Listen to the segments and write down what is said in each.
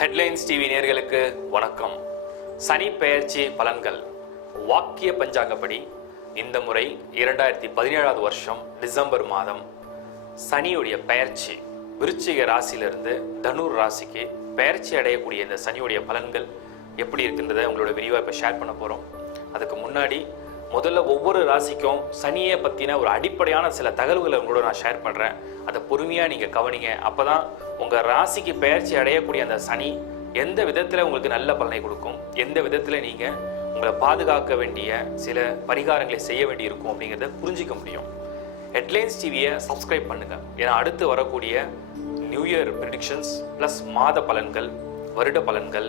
Headlines TV நேர்களுக்கு வணக்கம். சனி பெயர்ச்சி பலன்கள். வாக்கிய பஞ்சாங்கப்படி இந்த முறை இரண்டாயிரத்தி பதினேழாவது வருஷம் டிசம்பர் மாதம். சனியுடைய பெயர்ச்சி. விருச்சிக ராசியிலிருந்து தனுர் ராசிக்கு பெயர்ச்சி அடையக்கூடிய இந்த சனியுடைய பலன்கள் எப்படி இருக்கின்றதை உங்களோட விரிவாக இப்போ ஷேர் பண்ண போகிறோம் அதுக்கு முன்னாடி முதல்ல ஒவ்வொரு ராசிக்கும் சனியை பற்றின ஒரு அடிப்படையான சில தகவல்களை உங்களோட நான் ஷேர் பண்ணுறேன் அதை பொறுமையாக நீங்கள் கவனிங்க. அப்போ தான் உங்கள் ராசிக்கு பெயர்ச்சி அடையக்கூடிய அந்த சனி எந்த விதத்தில் உங்களுக்கு நல்ல பலனை கொடுக்கும்? எந்த விதத்தில் நீங்கள் உங்களை பாதுகாக்க வேண்டிய சில பரிகாரங்களை செய்ய வேண்டியிருக்கும் அப்படிங்கிறத புரிஞ்சிக்க முடியும். ஹெட்லைன்ஸ் டிவியை சப்ஸ்கிரைப் பண்ணுங்கள் ஏன்னா அடுத்து வரக்கூடிய நியூ இயர் ப்ரிடிக்ஷன்ஸ் ப்ளஸ் மாத பலன்கள் வருட பலன்கள்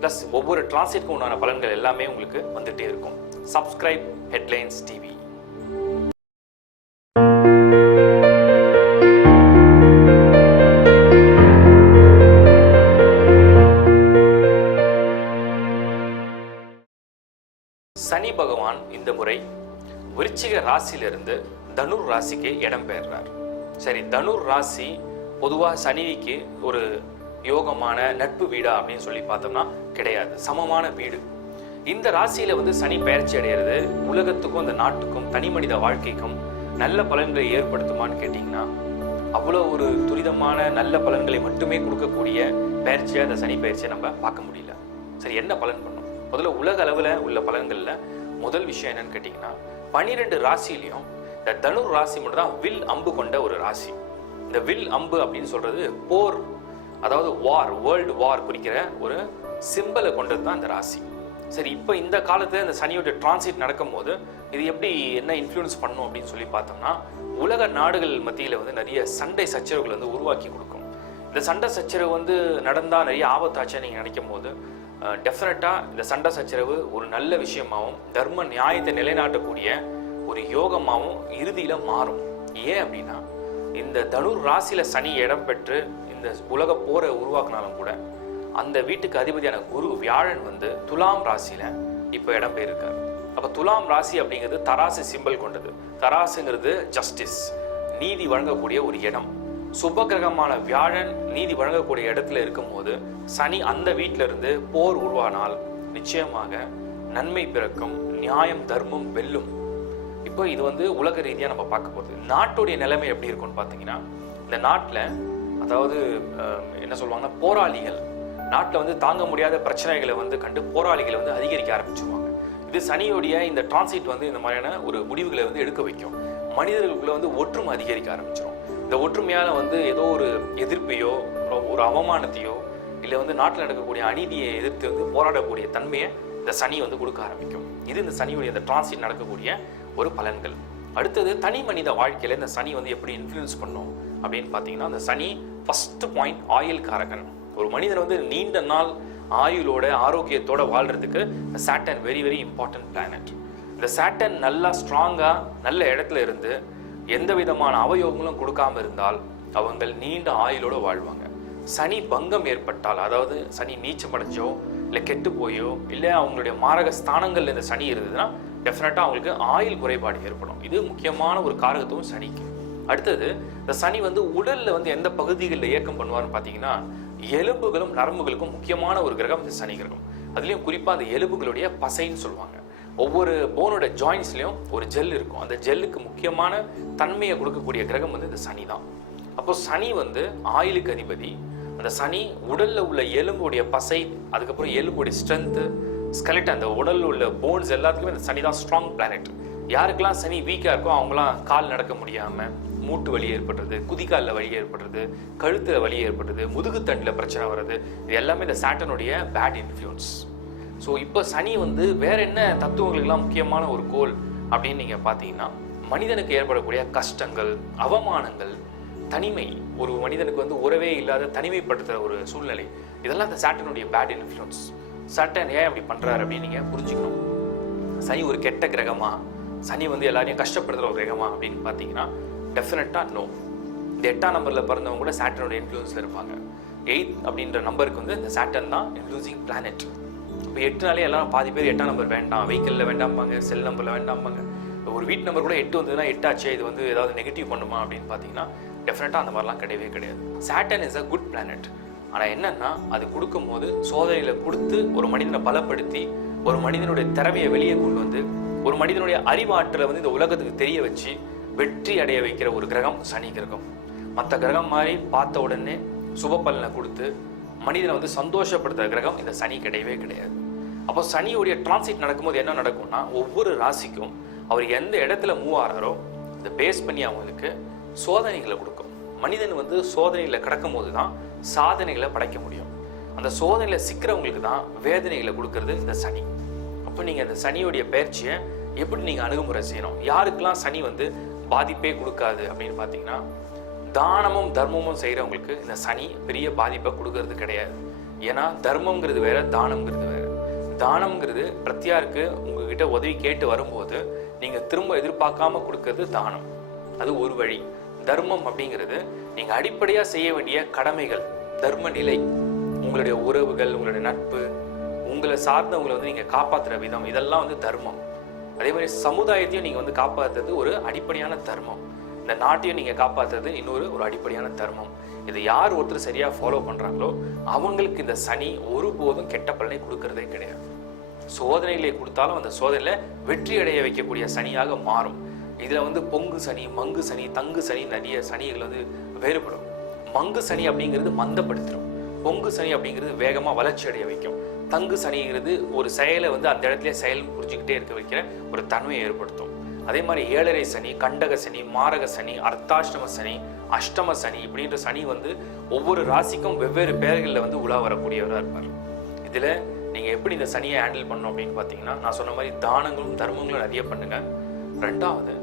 ப்ளஸ் ஒவ்வொரு டிரான்சிட்க்கு உண்டான பலன்கள் எல்லாமே உங்களுக்கு வந்துகிட்டே இருக்கும். சப்ஸ்கிரைப் ஹெட்லைன்ஸ் டிவி சனி பகவான் இந்த முறை விருச்சிக ராசியிலிருந்து தனுர் ராசிக்கு இடம்பெயர்றார் சரி தனுர் ராசி பொதுவாக சனிக்கு ஒரு யோகமான நட்பு வீடா அப்படின்னு சொல்லி பார்த்தோம்னா கிடையாது. சமமான வீடு. இந்த ராசியில வந்து சனி பயிற்சி அடைகிறது உலகத்துக்கும் அந்த நாட்டுக்கும் தனி மனித வாழ்க்கைக்கும் நல்ல பலன்களை ஏற்படுத்துமான்னு கேட்டிங்கன்னா அவ்வளோ ஒரு துரிதமான நல்ல பலன்களை மட்டுமே கொடுக்கக்கூடிய பயிற்சியாக அந்த சனி பயிற்சியை நம்ம பார்க்க முடியல. சரி என்ன பலன் பண்ணும் முதல்ல உலக அளவில் உள்ள பலன்களில் முதல் விஷயம் என்னன்னு கேட்டிங்கன்னா பனிரெண்டு ராசிலையும் இந்த தனுர் ராசி மட்டும் தான் வில் அம்பு கொண்ட ஒரு ராசி. இந்த வில் அம்பு அப்படின்னு சொல்றது போர் அதாவது வார் வேர்ல்டு வார் குறிக்கிற ஒரு சிம்பலை கொண்டது தான் இந்த ராசி. சரி இப்போ இந்த காலத்தில் இந்த சனியோட டிரான்சிட் நடக்கும்போது இது எப்படி என்ன இன்ஃப்ளூயன்ஸ் பண்ணும் அப்படின்னு சொல்லி பார்த்தோம்னா உலக நாடுகள் மத்தியில் வந்து நிறைய சண்டை சச்சரவுகள் வந்து உருவாக்கி கொடுக்கும். இந்த சண்டை சச்சரவு வந்து நடந்தால் நிறைய ஆபத்தாச்சுன்னு நீங்கள் நினைக்கும் போது டெஃபினட்டாக இந்த சண்டை சச்சரவு ஒரு நல்ல விஷயமாகவும் தர்ம நியாயத்தை நிலைநாட்டக்கூடிய ஒரு யோகமாகவும் இறுதியில் மாறும். ஏன் அப்படின்னா இந்த தனுர் ராசியில் சனி இடம் பெற்று இந்த உலக போரை உருவாக்குனாலும் கூட அந்த வீட்டுக்கு அதிபதியான குரு வியாழன் வந்து துலாம் ராசியில இப்போ இடம் பெயர்க்கார் அப்போ துலாம் ராசி அப்படிங்கிறது தராசு சிம்பல் கொண்டது. தராசுங்கிறது ஜஸ்டிஸ் நீதி வழங்கக்கூடிய ஒரு இடம். சுபகிரகமான வியாழன் நீதி வழங்கக்கூடிய இடத்துல இருக்கும்போது சனி அந்த வீட்டில இருந்து போர் உருவானால் நிச்சயமாக நன்மை பிறக்கும் நியாயம் தர்மம் வெல்லும். இப்போ இது வந்து உலக ரீதியாக நம்ம பார்க்க போகிறது நாட்டுடைய நிலைமை எப்படி இருக்கும்னு பார்த்தீங்கன்னா இந்த நாட்டில் அதாவது என்ன சொல்லுவாங்கன்னா போராளிகள் நாட்டில் வந்து தாங்க முடியாத பிரச்சனைகளை வந்து கண்டு போராளிகளை வந்து அதிகரிக்க ஆரம்பிச்சிருவாங்க. இது சனியோடைய இந்த டிரான்சிட் வந்து இந்த மாதிரியான ஒரு முடிவுகளை வந்து எடுக்க வைக்கும். மனிதர்களுக்குள்ள வந்து ஒற்றுமை அதிகரிக்க ஆரம்பிச்சிடும் இந்த ஒற்றுமையால் வந்து ஏதோ ஒரு எதிர்ப்பையோ ஒரு அவமானத்தையோ இல்லை வந்து நாட்டில் நடக்கக்கூடிய அநீதியை எதிர்த்து வந்து போராடக்கூடிய தன்மையை இந்த சனி வந்து கொடுக்க ஆரம்பிக்கும். இது இந்த சனியுடைய இந்த டிரான்சிட் நடக்கக்கூடிய ஒரு பலன்கள். அடுத்தது தனி மனித வாழ்க்கையில் இந்த சனி வந்து எப்படி இன்ஃப்ளூயன்ஸ் பண்ணும் அப்படின்னு பார்த்தீங்கன்னா அந்த சனி ஃபஸ்ட்டு பாயிண்ட் ஆயில் காரகன் ஒரு மனிதன் வந்து நீண்ட நாள் ஆயுளோட ஆரோக்கியத்தோட வாழ்றதுக்கு Saturn very very important planet இந்த சாட்டன் நல்லா ஸ்ட்ராங்காக நல்ல இடத்துல இருந்து எந்த விதமான அவயோகங்களும் கொடுக்காம இருந்தால் அவங்கள் நீண்ட ஆயுளோட வாழ்வாங்க. சனி பங்கம் ஏற்பட்டால் அதாவது சனி நீச்சம் அடைஞ்சோ இல்லை கெட்டு போயோ இல்லை அவங்களுடைய மாரக ஸ்தானங்கள்ல இந்த சனி இருந்ததுன்னா டெஃபினட்டாக அவங்களுக்கு ஆயுள் குறைபாடு ஏற்படும். இது முக்கியமான ஒரு காரகத்துவம் சனிக்கு. அடுத்தது இந்த சனி வந்து உடலில் வந்து எந்த பகுதிகளில் இயக்கம் பண்ணுவார்னு பார்த்தீங்கன்னா எலும்புகளும் நரம்புகளுக்கும் முக்கியமான ஒரு கிரகம் இந்த சனி கிரகம். அதுலேயும் குறிப்பாக அந்த எலும்புகளுடைய பசைன்னு சொல்லுவாங்க. ஒவ்வொரு போனோட ஜாயின்ஸ்லையும் ஒரு ஜெல் இருக்கும். அந்த ஜெல்லுக்கு முக்கியமான தன்மையை கொடுக்கக்கூடிய கிரகம் வந்து இந்த சனி தான். அப்போ சனி வந்து ஆயிலுக்கு அதிபதி. அந்த சனி உடல்ல உள்ள எலும்புடைய பசை அதுக்கப்புறம் எலும்புடைய ஸ்ட்ரென்த்து ஸ்கெலட் அந்த உடலில் உள்ள போன்ஸ் எல்லாத்துக்குமே இந்த சனி தான் ஸ்ட்ராங் பிளானட் யாருக்கெல்லாம் சனி வீக்காக இருக்கோ அவங்களாம் கால் நடக்க முடியாமல் மூட்டு வலி ஏற்படுறது குதிகாலில் வலி ஏற்படுறது கழுத்தில் வலி ஏற்படுறது முதுகுத்தண்டில் பிரச்சனை வர்றது இது எல்லாமே இந்த சாட்டனுடைய பேட் இன்ஃப்ளூயன்ஸ் ஸோ இப்போ சனி வந்து வேற என்ன தத்துவங்களுக்கெல்லாம் முக்கியமான ஒரு கோல் அப்படின்னு நீங்கள் பார்த்தீங்கன்னா மனிதனுக்கு ஏற்படக்கூடிய கஷ்டங்கள் அவமானங்கள் தனிமை. ஒரு மனிதனுக்கு வந்து உறவே இல்லாத தனிமைப்படுத்துகிற ஒரு சூழ்நிலை. இதெல்லாம் இந்த சாட்டனுடைய பேட் இன்ஃப்ளூயன்ஸ் சாட்டன் ஏன் அப்படி பண்ணுறாரு அப்படின்னு நீங்கள் புரிஞ்சுக்கணும். சனி ஒரு கெட்ட கிரகமா? சனி வந்து எல்லாரையும் கஷ்டப்படுத்துகிற ஒரு கிரகமா அப்படின்னு பார்த்தீங்கன்னா டெஃபினட்டாக நோ இந்த எட்டாம் நம்பரில் பிறந்தவங்க கூட சாட்டனோட இன்ஃப்ளூயன்ஸில் இருப்பாங்க. எயித் அப்படின்ற நம்பருக்கு வந்து இந்த சாட்டன் தான் இன்ஃப்ளூசிங் பிளானட் இப்போ எட்டுனாலே எல்லாம் பாதி பேர் எட்டாம் நம்பர் வேண்டாம். வெஹிக்கிளில் வேண்டாம்பாங்க செல் நம்பரில் வேண்டாம்பாங்க. ஒரு வீட்டு நம்பர் கூட எட்டு வந்ததுன்னா எட்டாச்சே இது வந்து ஏதாவது நெகட்டிவ் பண்ணுமா அப்படின்னு பார்த்தீங்கன்னா டெஃபினட்டாக அந்த மாதிரிலாம் கிடையவே கிடையாது. Saturn is a good planet ஆனால் என்னென்னா அது கொடுக்கும்போது சோதனையில் கொடுத்து ஒரு மனிதனை பலப்படுத்தி ஒரு மனிதனுடைய திறமையை வெளியே கொண்டு வந்து ஒரு மனிதனுடைய அறிவாற்றலை வந்து இந்த உலகத்துக்கு தெரிய வச்சு வெற்றி அடைய வைக்கிற ஒரு கிரகம் சனி கிரகம். மற்ற கிரகம் மாதிரி பார்த்த உடனே சுப பலனை கொடுத்து மனிதனை வந்து சந்தோஷப்படுத்துற கிரகம் இந்த சனி கிடையவே கிடையாது. அப்போ சனியுடைய டிரான்சிட் நடக்கும்போது என்ன நடக்கும்னா ஒவ்வொரு ராசிக்கும் அவர் எந்த இடத்துல மூவ் ஆகிறாரோ இதை பேஸ் பண்ணி அவங்களுக்கு சோதனைகளை கொடுக்கும். மனிதன் வந்து சோதனைகளை கிடக்கும் போது தான் சாதனைகளை படைக்க முடியும். அந்த சோதனையில் சிக்கிறவங்களுக்கு தான் வேதனைகளை கொடுக்கறது இந்த சனி. அப்போ நீங்கள் அந்த சனியுடைய பயிற்சியை எப்படி நீங்கள் அணுகுமுறை செய்யணும்? யாருக்கெல்லாம் சனி வந்து பாதிப்பே கொடுக்காது அப்படின்னு பார்த்தீங்கன்னா தானமும் தர்மமும் செய்கிறவங்களுக்கு இந்த சனி பெரிய பாதிப்பை கொடுக்கறது கிடையாது. ஏன்னா தர்மங்கிறது வேற தானம்ங்கிறது வேற. தானம்ங்கிறது பிரத்யாருக்கு உங்ககிட்ட உதவி கேட்டு வரும்போது நீங்கள் திரும்ப எதிர்பார்க்காம கொடுக்கறது தானம். அது ஒரு வழி. தர்மம் அப்படிங்கிறது நீங்கள் அடிப்படையாக செய்ய வேண்டிய கடமைகள். தர்ம நிலை. உங்களுடைய உறவுகள் உங்களுடைய நட்பு உங்களை சார்ந்தவங்களை வந்து நீங்கள் காப்பாற்றுற விதம். இதெல்லாம் வந்து தர்மம். அதே மாதிரி சமுதாயத்தையும் நீங்கள் வந்து காப்பாற்றுறது ஒரு அடிப்படையான தர்மம். இந்த நாட்டையும் நீங்கள் காப்பாற்றுறது இன்னொரு ஒரு அடிப்படையான தர்மம். இதை யார் ஒருத்தர் சரியாக ஃபாலோ பண்ணுறாங்களோ அவங்களுக்கு இந்த சனி ஒருபோதும் கெட்ட பலனை கொடுக்கறதே கிடையாது. சோதனைகளை கொடுத்தாலும் அந்த சோதனையில் வெற்றி அடைய வைக்கக்கூடிய சனியாக மாறும். இதில் வந்து பொங்கு சனி மங்கு சனி தங்கு சனி நிறைய சனிகள் வந்து வேறுபடும். மங்கு சனி அப்படிங்கிறது மந்தப்படுத்திடும். பொங்கு சனி அப்படிங்கிறது வேகமாக வளர்ச்சி அடைய வைக்கும். தங்கு சனிங்கிறது ஒரு செயலை வந்து அந்த இடத்துல செயல் புரிஞ்சுக்கிட்டே இருக்க வைக்கிற ஒரு தன்மையை ஏற்படுத்தும். அதே மாதிரி ஏழரை சனி கண்டக சனி மாரக சனி அர்த்தாஷ்டம சனி அஷ்டம சனி இப்படின்ற சனி வந்து ஒவ்வொரு ராசிக்கும் வெவ்வேறு பெயர்களில் வந்து உலா வரக்கூடியவராக இருப்பார். இதில் நீங்கள் எப்படி இந்த சனியை ஹேண்டில் பண்ணணும் அப்படின்னு பார்த்தீங்கன்னா நான் சொன்ன மாதிரி தானங்களும் தர்மங்களும் நிறைய பண்ணுங்கள் ரெண்டாவது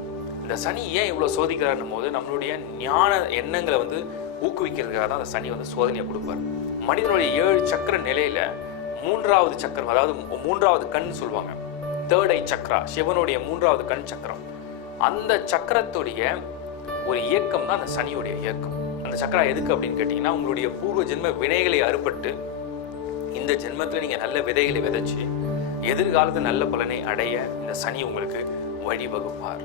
இந்த சனி ஏன் இவ்வளோ சோதிக்கிறாருன்னும் போது நம்மளுடைய ஞான எண்ணங்களை வந்து ஊக்குவிக்கிறதுக்காக தான் அந்த சனி வந்து சோதனையை கொடுப்பார். மனிதனுடைய ஏழு சக்கர நிலையில் மூன்றாவது சக்கரம் அதாவது மூன்றாவது கண் சொல்லுவாங்க. தேர்ட் ஐ சக்கரா சிவனுடைய மூன்றாவது கண் சக்கரம். அந்த சக்கரத்துடைய ஒரு இயக்கம் தான் அந்த சனியுடைய இயக்கம். அந்த சக்கரா எதுக்கு அப்படின்னு கேட்டிங்கன்னா உங்களுடைய பூர்வ ஜென்ம வினைகளை அறுபட்டு இந்த ஜென்மத்தில் நீங்கள் நல்ல விதைகளை விதைச்சு எதிர்காலத்தில் நல்ல பலனை அடைய இந்த சனி உங்களுக்கு வழிவகுப்பார்.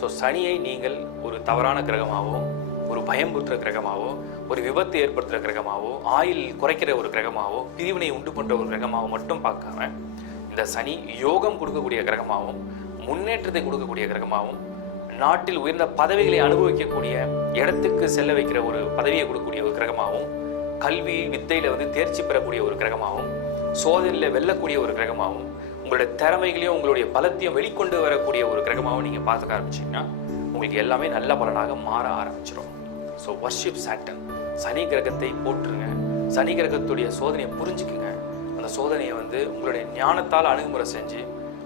ஸோ சனியை நீங்கள் ஒரு தவறான கிரகமாகவும் ஒரு பயம்புற்ற கிரகமாகவும் ஒரு விபத்து ஏற்படுத்துகிற கிரகமாவோ ஆயில் குறைக்கிற ஒரு கிரகமாவோ பிரிவினை உண்டு பண்ணுற ஒரு கிரகமாவோ மட்டும் பார்க்காம இந்த சனி யோகம் கொடுக்கக்கூடிய கிரகமாகவும் முன்னேற்றத்தை கொடுக்கக்கூடிய கிரகமாகவும் நாட்டில் உயர்ந்த பதவிகளை அனுபவிக்கக்கூடிய இடத்துக்கு செல்ல வைக்கிற ஒரு பதவியை கொடுக்கக்கூடிய ஒரு கிரகமாகவும் கல்வி வித்தையில வந்து தேர்ச்சி பெறக்கூடிய ஒரு கிரகமாகவும் சோதனையில வெல்லக்கூடிய ஒரு கிரகமாகவும் உங்களுடைய திறமைகளையும் உங்களுடைய பலத்தையும் வெளிக்கொண்டு வரக்கூடிய ஒரு கிரகமாகவும் நீங்க பார்த்துக்க ஆரம்பிச்சீங்கன்னா உங்களுக்கு எல்லாமே நல்ல பலனாக மாற ஆரம்பிச்சிடும் ஸோ வர்ஷிப் சாட்டன் சனி கிரகத்தை போட்டுருங்க சனி கிரகத்துடைய சோதனையை புரிஞ்சுக்குங்க. அந்த சோதனையை வந்து உங்களுடைய ஞானத்தால் அணுகுமுறை செஞ்சு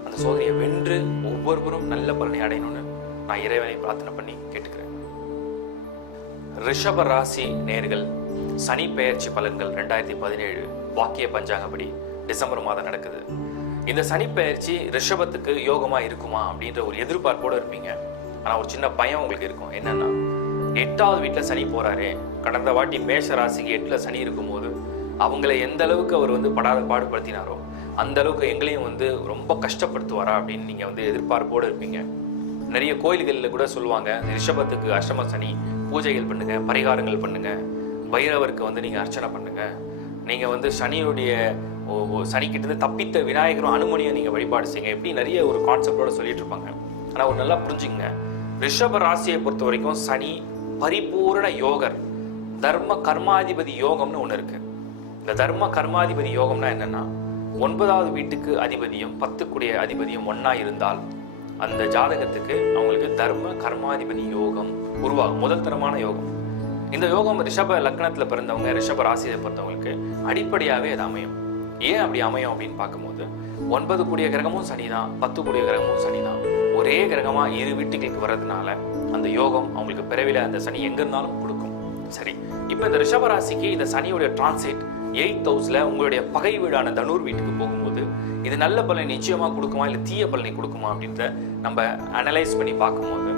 அந்த சோதனையை வென்று ஒவ்வொருவரும் நல்ல பலனை அடையணும்னு நான் இறைவனை பிரார்த்தனை பண்ணி கேட்டுக்கிறேன். ரிஷப ராசி நேர்கள் சனி பெயர்ச்சி பலன்கள் ரெண்டாயிரத்தி பதினேழு வாக்கிய பஞ்சாங்கப்படி டிசம்பர் மாதம் நடக்குது. இந்த சனி பெயர்ச்சி ரிஷபத்துக்கு யோகமாக இருக்குமா அப்படின்ற ஒரு எதிர்பார்ப்போடு இருப்பீங்க. ஆனால் ஒரு சின்ன பயம் உங்களுக்கு இருக்கும். என்னன்னா எட்டாவது வீட்டில் சனி போகிறாரு கடந்த வாட்டி மேஷ ராசிக்கு எட்டில் சனி இருக்கும்போது அவங்கள எந்த அளவுக்கு அவர் வந்து படாத பாடுபடுத்தினாரோ அந்த அளவுக்கு எங்களையும் வந்து ரொம்ப கஷ்டப்படுத்துவாரா அப்படின்னு நீங்கள் வந்து எதிர்பார்ப்போடு இருப்பீங்க. நிறைய கோயில்களில் கூட சொல்லுவாங்க ரிஷபத்துக்கு அஷ்டம சனி பூஜைகள் பண்ணுங்க பரிகாரங்கள் பண்ணுங்க பைரவருக்கு வந்து நீங்கள் அர்ச்சனை பண்ணுங்க. நீங்கள் வந்து சனியுடைய ஓ- சனிக்கிட்டேருந்து தப்பித்த விநாயகரும் அனுமனியும் நீங்கள் வழிபாடு செய்யுங்க. இப்படி நிறைய ஒரு கான்செப்டோட சொல்லிட்டு இருப்பாங்க. ஆனால் ஒரு நல்லா புரிஞ்சுங்க ரிஷப ராசியை பொறுத்த வரைக்கும் சனி பரிபூரண யோகர் தர்ம கர்மாதிபதி யோகம்னு ஒன்று இருக்கு. இந்த தர்ம கர்மாதிபதி யோகம்னா என்னன்னா ஒன்பதாவது வீட்டுக்கு அதிபதியும் பத்துக்குடைய அதிபதியும் ஒன்றா இருந்தால் அந்த ஜாதகத்துக்கு அவங்களுக்கு தர்ம கர்மாதிபதி யோகம் உருவாகும். முதல் தரமான யோகம். இந்த யோகம் ரிஷப லக்னத்தில் பிறந்தவங்க ரிஷப ராசியை பொறுத்தவங்களுக்கு அடிப்படையாகவே அது அமையும். ஏன் அப்படி அமையும் அப்படின்னு பார்க்கும்போது ஒன்பது கூடிய கிரகமும் சனிதான் பத்து கூடிய கிரகமும் சனிதான். ஒரே கிரகமாக இரு வீட்டுகளுக்கு வர்றதுனால அந்த யோகம் அவங்களுக்கு பிறவில அந்த சனி எங்க இருந்தாலும் கொடுக்கும். சரி இப்போ இந்த ரிஷப ராசிக்கு இந்த சனியுடைய டிரான்சிட் எயித் ஹவுஸ்ல உங்களுடைய பகை வீடான தனூர் வீட்டுக்கு போகும்போது இது நல்ல பலனை நிச்சயமா கொடுக்குமா இல்லை தீய பலனை கொடுக்குமா அப்படின்றத நம்ம அனலைஸ் பண்ணி பார்க்கும்போது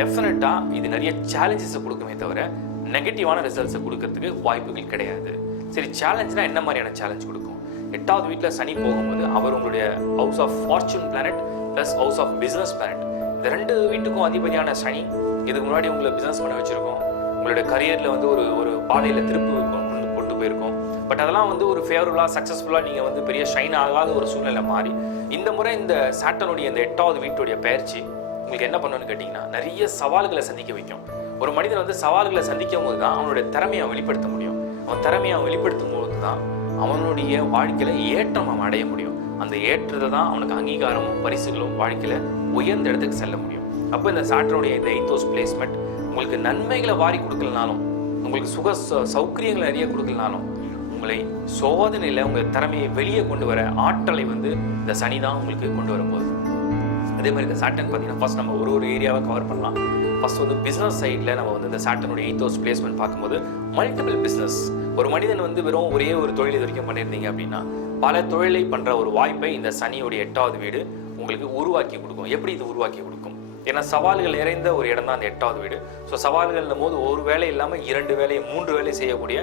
டெஃபினட்டா இது நிறைய சேலஞ்சஸை கொடுக்குமே தவிர நெகட்டிவான ரிசல்ட்ஸை கொடுக்கறதுக்கு வாய்ப்புகள் கிடையாது. சரி சேலஞ்ச்னா என்ன மாதிரியான சேலஞ்ச் கொடுக்கும்? எட்டாவது வீட்டில் சனி போகும்போது அவர் உங்களுடைய house of fortune planet plus house of business planet இந்த ரெண்டு வீட்டுக்கும் அதிபதியான சனி இதுக்கு முன்னாடி உங்களை பிஸ்னஸ் பண்ண வச்சிருக்கோம். உங்களுடைய கரியரில் வந்து ஒரு ஒரு பாதையில் திருப்பு கொண்டு கொண்டு கொண்டு போயிருக்கோம். பட் அதெல்லாம் வந்து ஒரு ஃபேவரபுளாக சக்ஸஸ்ஃபுல்லாக நீங்கள் வந்து பெரிய ஷைன் ஆகாத ஒரு சூழ்நிலை மாறி இந்த முறை இந்த சாட்டனுடைய இந்த எட்டாவது வீட்டுடைய பயிற்சி உங்களுக்கு என்ன பண்ணணும்னு கேட்டிங்கன்னா நிறைய சவால்களை சந்திக்க வைக்கும். ஒரு மனிதன் வந்து சவால்களை சந்திக்கும் போது தான் அவனுடைய திறமையை வெளிப்படுத்த முடியும். அவன் திறமையை அவன் வெளிப்படுத்தும் போது தான் அவனுடைய வாழ்க்கையில ஏற்றம் அவன் அடைய முடியும். அந்த ஏற்றத்தை தான் அவனுக்கு அங்கீகாரமும் பரிசுகளும் வாழ்க்கையில் உயர்ந்த இடத்துக்கு செல்ல முடியும். அப்போ இந்த சாட்டனுடைய இந்த எய்த்தோஸ் பிளேஸ்மெண்ட் உங்களுக்கு நன்மைகளை வாரி கொடுக்கலனாலும் உங்களுக்கு சுக ச- சௌகரியங்களை நிறைய கொடுக்கலனாலும் உங்களை சோதனையில் உங்கள் திறமையை வெளியே கொண்டு வர ஆற்றலை வந்து இந்த சனி தான் உங்களுக்கு கொண்டு வர போகுது. அதே மாதிரி இந்த சாட்டன் பார்த்தீங்கன்னா ஃபர்ஸ்ட் நம்ம ஒரு ஒரு ஏரியாவை கவர் பண்ணலாம். ஃபர்ஸ்ட் வந்து பிஸ்னஸ் சைடில் நம்ம வந்து இந்த சாட்டனுடைய எய்தோஸ் பிளேஸ்மெண்ட் பார்க்கும்போது மல்டிபிள் பிஸ்னஸ் ஒரு மனிதன் வந்து வெறும் ஒரே ஒரு தொழில் இது வரைக்கும் பண்ணியிருந்தீங்க அப்படின்னா பல தொழிலை பண்ணுற ஒரு வாய்ப்பை இந்த சனியுடைய எட்டாவது வீடு உங்களுக்கு உருவாக்கி கொடுக்கும். எப்படி இது உருவாக்கி கொடுக்கும்? ஏன்னா சவால்கள் நிறைந்த ஒரு இடம் தான் அந்த எட்டாவது வீடு. ஸோ சவால்கள் போது ஒரு வேலை இல்லாமல் இரண்டு வேலையை மூன்று வேலை செய்யக்கூடிய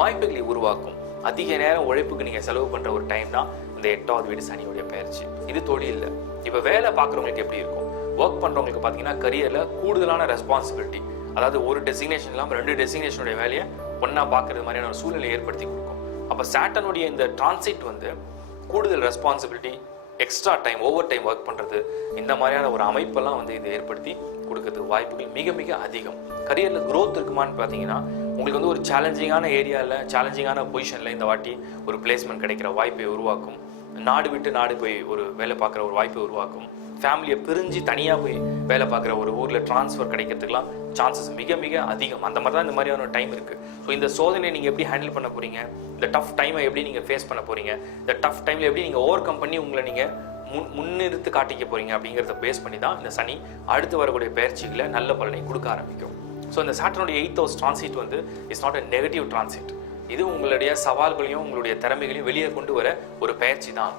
வாய்ப்புகளை உருவாக்கும். அதிக நேரம் உழைப்புக்கு நீங்கள் செலவு பண்ணுற ஒரு டைம் தான் இந்த எட்டாவது வீடு சனியுடைய பயிற்சி. இது தொழில் இப்போ வேலை பார்க்குறவங்களுக்கு எப்படி இருக்கும்? ஒர்க் பண்ணுறவங்களுக்கு பார்த்தீங்கன்னா கரியரில் கூடுதலான ரெஸ்பான்சிபிலிட்டி அதாவது ஒரு டெசிக்னேஷன் இல்லாமல் ரெண்டு டெசிக்னேஷனுடைய வேலையை ஒன்றா பார்க்குறது மாதிரியான ஒரு சூழ்நிலை ஏற்படுத்தி கொடுக்கும். அப்போ சாட்டனுடைய இந்த டிரான்சிட் வந்து கூடுதல் responsibility extra time over time work பண்ணுறது இந்த மாதிரியான ஒரு அமைப்பெல்லாம் வந்து இது ஏற்படுத்தி கொடுக்கறதுக்கு வாய்ப்புகள் மிக மிக அதிகம். கரியரில் க்ரோத் இருக்குமான்னு பார்த்தீங்கன்னா உங்களுக்கு வந்து ஒரு சேலஞ்சிங்கான ஏரியாவில் சேலஞ்சிங்கான பொசிஷனில் இந்த வாட்டி ஒரு பிளேஸ்மெண்ட் கிடைக்கிற வாய்ப்பை உருவாக்கும். நாடு விட்டு நாடு போய் ஒரு வேலை பார்க்குற ஒரு வாய்ப்பை உருவாக்கும். ஃபேமிலியை பிரிஞ்சு தனியாக போய் வேலை பார்க்குற ஒரு ஊரில் ட்ரான்ஸ்ஃபர் கிடைக்கிறதுக்குலாம் சான்சஸ் மிக மிக அதிகம். அந்த மாதிரி தான் இந்த மாதிரியான டைம் இருக்குது ஸோ இந்த சோதனையை நீங்கள் எப்படி ஹேண்டில் பண்ண போகிறீங்க இந்த டஃப் டைமை எப்படி நீங்கள் ஃபேஸ் பண்ண போகிறீங்க இந்த டஃப் டைமில் எப்படி நீங்கள் ஓவர் கம் பண்ணி உங்களை நீங்கள் முன் முன்னிறுத்து காட்டிக்க போகிறீங்க அப்படிங்கிறத பேஸ் பண்ணி தான் இந்த சனி அடுத்து வரக்கூடிய பயிற்சிகளை நல்ல பலனை கொடுக்க ஆரம்பிக்கும். ஸோ இந்த சாட்டனுடைய எயித் ஹவுஸ் டிரான்சிட் வந்து it's not a negative transit இது உங்களுடைய சவால்களையும் உங்களுடைய திறமைகளையும் வெளியே கொண்டு வர ஒரு பயிற்சி தான்.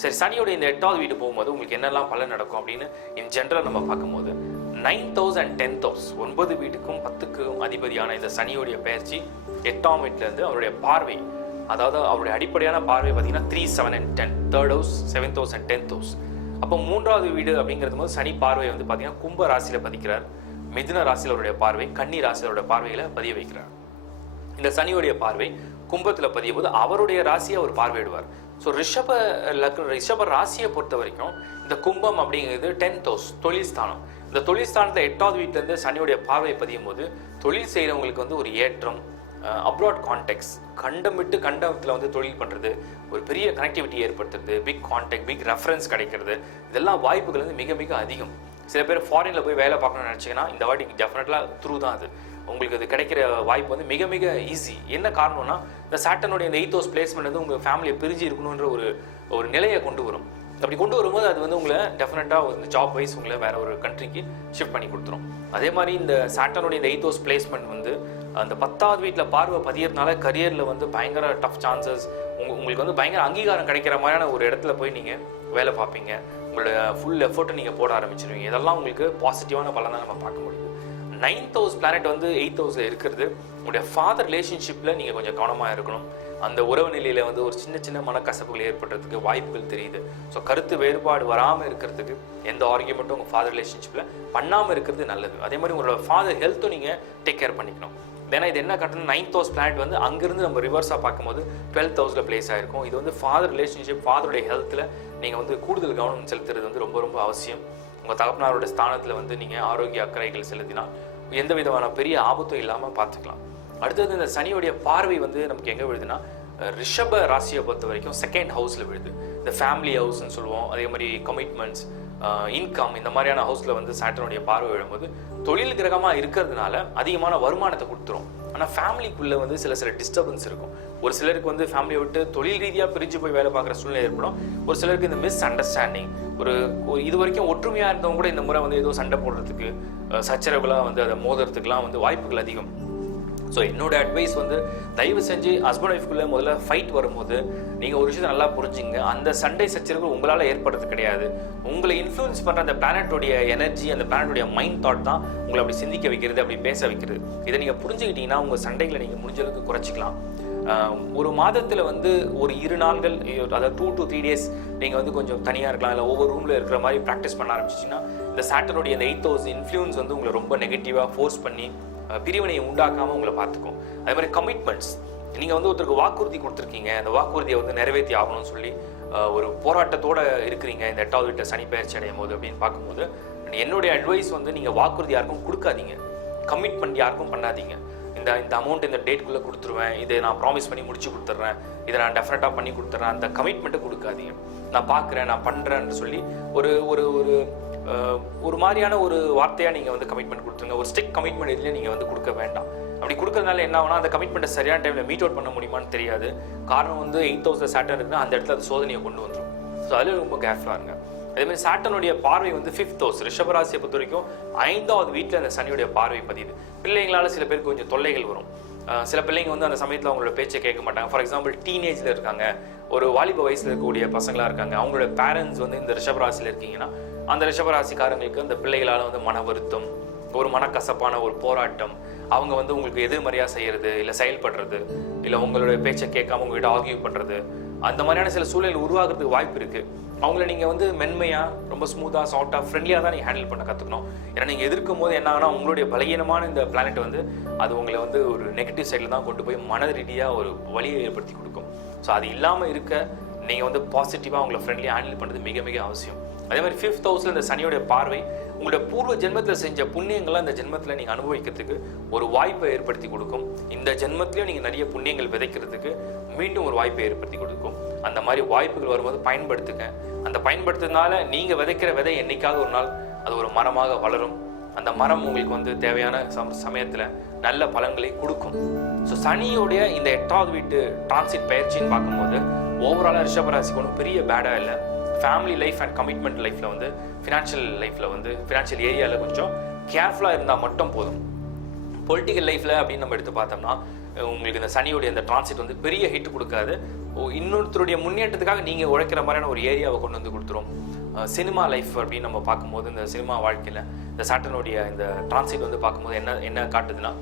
சரி சனியோட இந்த எட்டாவது வீடு போகும்போது உங்களுக்கு என்னெல்லாம் பலன் நடக்கும் அப்படின்னு இன் ஜென்ரல் நம்ம பார்க்கும்போது நைன் தௌசண்ட் டென் ஹவுஸ் ஒன்பது வீட்டுக்கும் பத்துக்கும் அதிபதியான இந்த சனியோடைய பயிற்சி எட்டாம் வீட்டிலேருந்து அவருடைய பார்வை அதாவது அவருடைய அடிப்படையான பார்வை பார்த்தீங்கன்னா three seven and ten third house seventh house and tenth house அப்போ மூன்றாவது வீடு அப்படிங்கிறது போது சனி பார்வை வந்து பார்த்தீங்கன்னா கும்ப ராசியில் பதிக்கிறார். மிதுன ராசியில் அவருடைய பார்வை கன்னி ராசியோட பார்வையில் பார்வைகளை பதிய வைக்கிறார். இந்த சனியுடைய பார்வை கும்பத்தில் பதிய போது அவருடைய ராசியை அவர் பார்வையிடுவார். ஸோ ரிஷப லக் ரிஷப ராசியை பொறுத்த வரைக்கும் இந்த கும்பம் அப்படிங்கிறது டென்த் ஹவுஸ் தொழில் ஸ்தானம். இந்த தொழில் ஸ்தானத்தில் எட்டாவது வீட்டிலேருந்து சனியுடைய பார்வை பதியும் போது தொழில் செய்கிறவங்களுக்கு வந்து ஒரு ஏற்றம் அப்ராட் கான்டெக்ட்ஸ் கண்டம் விட்டு கண்டத்தில் வந்து தொழில் பண்ணுறது ஒரு பெரிய கனெக்டிவிட்டி ஏற்படுத்துறது பிக் கான்டெக்ட் பிக் ரெஃபரன்ஸ் கிடைக்கிறது இதெல்லாம் வாய்ப்புகள் வந்து மிக மிக அதிகம். சில பேர் ஃபாரினில் போய் வேலை பார்க்கணும்னு நினச்சிங்கன்னா இந்த வாட்டி டெஃபினட்டாக த்ரூ தான் அது. உங்களுக்கு அது கிடைக்கிற வாய்ப்பு வந்து மிக மிக ஈஸி என்ன காரணம்னா இந்த சாட்டனுடைய இந்த எயித் ஹவுஸ் பிளேஸ்மெண்ட் வந்து உங்கள் ஃபேமிலியை பிரிஞ்சு இருக்கணுன்ற ஒரு ஒரு நிலையை கொண்டு வரும். அப்படி கொண்டு வரும்போது அது வந்து உங்களை டெஃபினட்டாக இந்த ஜாப் வைஸ் உங்களை வேற ஒரு கண்ட்ரிக்கு ஷிஃப்ட் பண்ணி கொடுத்துரும். அதே மாதிரி இந்த சாட்டனுடைய இந்த எயித் ஹவுஸ் பிளேஸ்மெண்ட் வந்து அந்த பத்தாவது வீட்டில் பார்வை பதியறதுனால கரியரில் வந்து பயங்கர டஃப் சான்சஸ் உங்க உங்களுக்கு வந்து பயங்கர அங்கீகாரம் கிடைக்கிற மாதிரியான ஒரு இடத்துல போய் நீங்கள் வேலை பார்ப்பீங்க. உங்களோட ஃபுல் எஃபர்ட்டை நீங்கள் போட ஆரம்பிச்சிருவீங்க. இதெல்லாம் உங்களுக்கு பாசிட்டிவான பலன் தான் நம்ம பார்க்க முடியுது. நைன்த் ஹவுஸ் பிளானட் வந்து எயித் ஹவுஸில் இருக்கிறது. உங்களுடைய ஃபாதர் ரிலேஷன்ஷிப்பில் நீங்கள் கொஞ்சம் கவனமாக இருக்கணும். அந்த உறவு நிலையில் வந்து ஒரு சின்ன சின்ன மனக்கசப்புகள் ஏற்படுறதுக்கு வாய்ப்புகள் தெரியுது. ஸோ கருத்து வேறுபாடு வராமல் இருக்கிறதுக்கு எந்த ஆர்கியூமெண்ட்டும் உங்கள் ஃபாதர் ரிலேஷன்ஷிப்பில் பண்ணாமல் இருக்கிறது நல்லது. அதே மாதிரி உங்களோட ஃபாதர் ஹெல்த்தும் நீங்கள் டேக் கேர் பண்ணிக்கணும். ஏன்னா இது என்ன கட்டணும் நைன்த் ஹவுஸ் பிளானட் வந்து அங்கேருந்து நம்ம ரிவர்ஸாக பார்க்கும்போது டுவெல்த் ஹவுஸில் பிளேஸ் ஆகிருக்கும் இது வந்து ஃபாதர் ரிலேஷன்ஷிப் ஃபாதருடைய ஹெல்த்தில் நீங்கள் வந்து கூடுதல் கவனம் செலுத்துறது வந்து ரொம்ப ரொம்ப அவசியம். உங்கள் தகப்பனாரோட ஸ்தானத்தில் வந்து நீங்கள் ஆரோக்கிய அக்கறைகள் செலுத்தினால் எந்த விதமான பெரிய ஆபத்தும் இல்லாமல் பார்த்துக்கலாம் அடுத்தது இந்த சனியுடைய பார்வை வந்து நமக்கு எங்கே விழுதுன்னா ரிஷப ராசியை பொறுத்த வரைக்கும் செகண்ட் ஹவுஸில் விழுது. இந்த ஃபேமிலி ஹவுஸ்னு சொல்லுவோம். அதே மாதிரி கமிட்மெண்ட்ஸ் இன்கம் இந்த மாதிரியான ஹவுஸில் வந்து சாட்டனுடைய பார்வை விழும்போது தொழில் கிரகமாக இருக்கிறதுனால அதிகமான வருமானத்தை கொடுத்துரும். ஆனால் ஃபேமிலிக்குள்ளே வந்து சில சில டிஸ்டர்பன்ஸ் இருக்கும். ஒரு சிலருக்கு வந்து ஃபேமிலியை விட்டு தொழில் ரீதியாக பிரிஞ்சு போய் வேலை பார்க்குற சூழ்நிலை ஏற்படும். ஒரு சிலருக்கு இந்த மிஸ் அண்டர்ஸ்டாண்டிங் ஒரு இது வரைக்கும் ஒற்றுமையாக இருந்தவங்க கூட இந்த முறை வந்து ஏதோ சண்டை போடுறதுக்கு அஹ், சச்சரவுகளாக வந்து அதை மோதுறதுக்குலாம் வந்து வாய்ப்புகள் அதிகம். ஸோ என்னோட அட்வைஸ் வந்து தயவு செஞ்சு ஹஸ்பண்ட் ஒய்ஃப்குள்ளே முதல்ல ஃபைட் வரும்போது நீங்கள் ஒரு விஷயத்தை நல்லா புரிஞ்சுங்க. அந்த சண்டை சச்சரவுகள் உங்களால் ஏற்படுறது கிடையாது. உங்களை இன்ஃப்ளூயன்ஸ் பண்ணுற அந்த பிளானட்டோடைய எனர்ஜி அந்த பிளானட்டோடைய மைண்ட் தாட் தான் உங்களை அப்படி சிந்திக்க வைக்கிறது அப்படி பேச வைக்கிறது. இதை நீங்கள் புரிஞ்சுக்கிட்டீங்கன்னா உங்கள் சண்டைகளை நீங்கள் முடிஞ்ச அளவுக்கு குறைச்சிக்கலாம். ஒரு மாதத்தில் வந்து ஒரு இரு நாள்கள் அதாவது டூ டு த்ரீ டேஸ் நீங்கள் வந்து கொஞ்சம் தனியாக இருக்கலாம். இல்லை ஒவ்வொரு ரூமில் இருக்கிற மாதிரி ப்ராக்டிஸ் பண்ண ஆரம்பிச்சிச்சின்னா இந்த சாட்டனுடைய இந்த எயிட் ஹவுஸ் இன்ஃப்ளூயன்ஸ் வந்து உங்களை ரொம்ப நெகட்டிவாக ஃபோர்ஸ் பண்ணி பிரிவினையை உண்டாக்காமல் உங்களை பார்த்துக்கும். அதே மாதிரி கமிட்மெண்ட்ஸ் நீங்கள் வந்து ஒருத்தருக்கு வாக்குறுதி கொடுத்துருக்கீங்க. அந்த வாக்குறுதியை வந்து நிறைவேற்றி ஆகணும்னு சொல்லி ஒரு போராட்டத்தோடு இருக்கிறீங்க. இந்த எட்டாவது வீட்டை சனி பயிற்சி அடையும் போது அப்படின்னு பார்க்கும்போது என்னுடைய அட்வைஸ் வந்து நீங்கள் வாக்குறுதி யாருக்கும் கொடுக்காதீங்க. கமிட்மெண்ட் யாருக்கும் பண்ணாதீங்க. இந்த இந்த அமௌண்ட் இந்த டேட்குள்ளே கொடுத்துருவேன். இதை நான் ப்ராமிஸ் பண்ணி முடிச்சு கொடுத்துட்றேன் இதை நான் டெஃபினட்டாக பண்ணி கொடுத்துட்றேன் அந்த கமிட்மெண்ட்டை கொடுக்காதீங்க. நான் பார்க்குறேன் நான் பண்ணுறேன்னு சொல்லி ஒரு ஒரு ஒரு ஒரு மாதிரியான ஒரு வார்த்தையாக நீங்கள் வந்து கமிட்மெண்ட் கொடுத்துருங்க. ஒரு ஸ்ட்ரிக் கமிட்மெண்ட் இதுலேயே நீங்கள் வந்து கொடுக்க வேண்டாம். அப்படி கொடுக்கறதுனால என்ன ஆகுனா அந்த கமிட்மெண்ட்டை சரியான டைமில் மீட் அவுட் பண்ண முடியுமான்னு தெரியாது. காரணம் வந்து எயிட் தௌசண்ட் சேட்டர் இருக்குன்னா அந்த இடத்துல அது சோதனையை கொண்டு வந்துடும் ஸோ அதில் ரொம்ப கேர்ஃபுல்லாக இருங்க. அதேமாதிரி சாட்டனுடைய பார்வை வந்து ஃபிஃப்த் ஹவுஸ் ரிஷபராசியை பொறுத்த வரைக்கும் ஐந்தாவது வீட்டில் அந்த சனியுடைய பார்வை பதியுது. பிள்ளைங்களால் சில பேருக்கு கொஞ்சம் தொல்லைகள் வரும். சில பிள்ளைங்க வந்து அந்த சமயத்தில் அவங்களோட பேச்சை கேட்க மாட்டாங்க. ஃபார் எக்ஸாம்பிள் டீனேஜில் இருக்காங்க. ஒரு வாலிப வயசில் இருக்கக்கூடிய பசங்களாக இருக்காங்க. அவங்களோட பேரண்ட்ஸ் வந்து இந்த ரிஷபராசியில் இருக்கீங்கன்னா அந்த ரிஷபராசிக்காரங்களுக்கு அந்த பிள்ளைகளால் வந்து மன வருத்தம் ஒரு மனக்கசப்பான ஒரு போராட்டம் அவங்க வந்து உங்களுக்கு எதிர்மறையாக செய்கிறது இல்லை செயல்படுறது இல்லை உங்களுடைய பேச்சை கேட்காம உங்ககிட்ட ஆர்கியூ பண்ணுறது அந்த மாதிரியான சில சூழல் உருவாகிறதுக்கு வாய்ப்பு இருக்குது அவங்கள நீங்கள் வந்து மென்மையாக ரொம்ப ஸ்மூத்தாக சாஃப்டாக ஃப்ரெண்ட்லியாக தான் நீங்கள் ஹேண்டில் பண்ண கற்றுக்கணும் ஏன்னா நீங்கள் எதிர்க்கும் போது என்ன ஆகுனா உங்களுடைய பலகீனமான இந்த பிளானட் வந்து அது உங்களை வந்து ஒரு நெகட்டிவ் சைடில் தான் கொண்டு போய் மன ரீதியாக ஒரு வழியை ஏற்படுத்தி கொடுக்கும். ஸோ அது இல்லாமல் இருக்க நீங்கள் வந்து பாசிட்டிவாக உங்களை ஃப்ரெண்ட்லியாக ஹேண்டில் பண்ணுறது மிக மிக அவசியம். அதே மாதிரி ஃபிஃப்த் ஹவுஸில் இந்த சனியோடைய பார்வை உங்களோட பூர்வ ஜென்மத்தில் செஞ்ச புண்ணியங்கள்லாம் இந்த ஜென்மத்தில் நீங்கள் அனுபவிக்கிறதுக்கு ஒரு வாய்ப்பை ஏற்படுத்தி கொடுக்கும். இந்த ஜென்மத்திலையும் நீங்கள் நிறைய புண்ணியங்கள் விதைக்கிறதுக்கு மீண்டும் ஒரு வாய்ப்பை ஏற்படுத்தி கொடுக்கும். அந்த மாதிரி வாய்ப்புகள் வரும்போது பயன்படுத்துங்க. அந்த பயன்படுத்துறதுனால நீங்கள் விதைக்கிற விதை என்றைக்காவது ஒரு நாள் அது ஒரு மரமாக வளரும். அந்த மரம் உங்களுக்கு வந்து தேவையான சம சமயத்தில் நல்ல பலன்களை கொடுக்கும். ஸோ சனியோடைய இந்த எட்டாவது வீட்டு டிரான்சிட் பயிற்சின்னு பார்க்கும்போது ஓவராலாக ரிஷபராசிக்கு ஒன்றும் பெரிய பேடாக இல்லை. ஃபேமிலி லைஃப் அண்ட் கமிட்மெண்ட் லைஃப்பில் வந்து ஃபினான்ஷியல் லைஃப்பில் வந்து ஃபினான்ஷியல் ஏரியாவில் கொஞ்சம் கேர்ஃபுல்லாக இருந்தால் மட்டும் போதும். பொலிட்டிக்கல் லைஃப்பில் அப்படின்னு நம்ம எடுத்து பார்த்தோம்னா உங்களுக்கு இந்த சனியுடைய இந்த டிரான்சிட் வந்து பெரிய ஹிட் கொடுக்காது. ஓ, இன்னொருத்தருடைய முன்னேற்றத்துக்காக நீங்கள் உழைக்கிற மாதிரியான ஒரு ஏரியாவை கொண்டு வந்து கொடுத்துரும். சினிமா லைஃப் அப்படின்னு நம்ம பார்க்கும்போது இந்த சினிமா வாழ்க்கையில் இந்த சாட்டனுடைய இந்த டிரான்சிட் வந்து பார்க்கும்போது என்ன என்ன காட்டுதுன்னா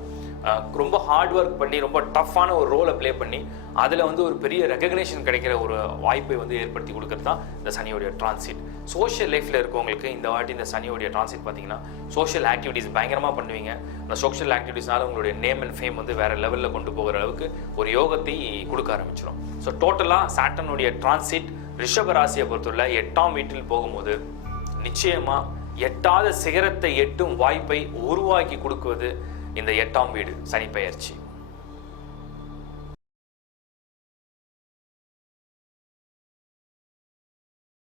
ரொம்ப ஹார்ட் ஒர்க் பண்ணி ரொம்ப டஃப்பான ஒரு ரோலை ப்ளே பண்ணி அதில் வந்து ஒரு பெரிய ரெகக்னேஷன் கிடைக்கிற ஒரு வாய்ப்பை வந்து ஏற்படுத்தி கொடுக்குறது தான் இந்த சனியோடைய டிரான்சிட் சோஷியல் லைஃப்பில் இருக்கவங்களுக்கு இந்த வாட்டி இந்த சனியோடைய டிரான்சிட் பார்த்தீங்கன்னா சோஷியல் ஆக்டிவிட்டீஸ் பயங்கரமாக பண்ணுவீங்க. அந்த சோஷியல் ஆக்டிவிட்டீஸ்னால உங்களுடைய நேம் அண்ட் ஃபேம் வந்து வேறு லெவலில் கொண்டு போகிற அளவுக்கு ஒரு யோகத்தை கொடுக்க ஆரம்பிச்சிடும் ஸோ டோட்டலாக சாட்டனுடைய டிரான்சிட் ரிஷப ராசியை பொறுத்தவரை எட்டாம் வீட்டில் போகும்போது நிச்சயமாக எட்டாத சிகரத்தை எட்டும் வாய்ப்பை உருவாக்கி கொடுக்குவது இந்த எட்டாம் வீடு சனி பெயர்ச்சி